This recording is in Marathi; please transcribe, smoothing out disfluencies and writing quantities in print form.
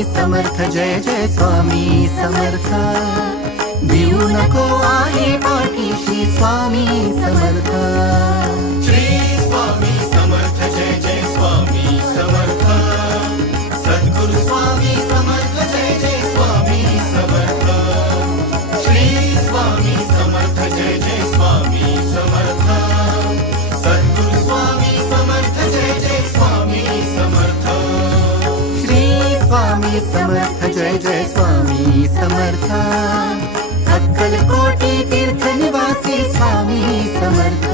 स्वामी समर्थ, जय जय स्वामी समर्थ। भिवू नको आहे पाठीशी स्वामी समर्थ। श्री स्वामी समर्थ, जय जय स्वामी समर्थ। सद्गुरु स्वामी समर्थ, जय जय स्वामी समर्थ। श्री स्वामी समर्थ, जय जय स्वामी समर्थ। सद्गुरु स्वामी समर्थ, जय जय स्वामी समर्थ। श्री स्वामी समर्थ, जय जय स्वामी समर्थ। अक्कलकोटी तीर्थ निवासी स्वामी समर्थ।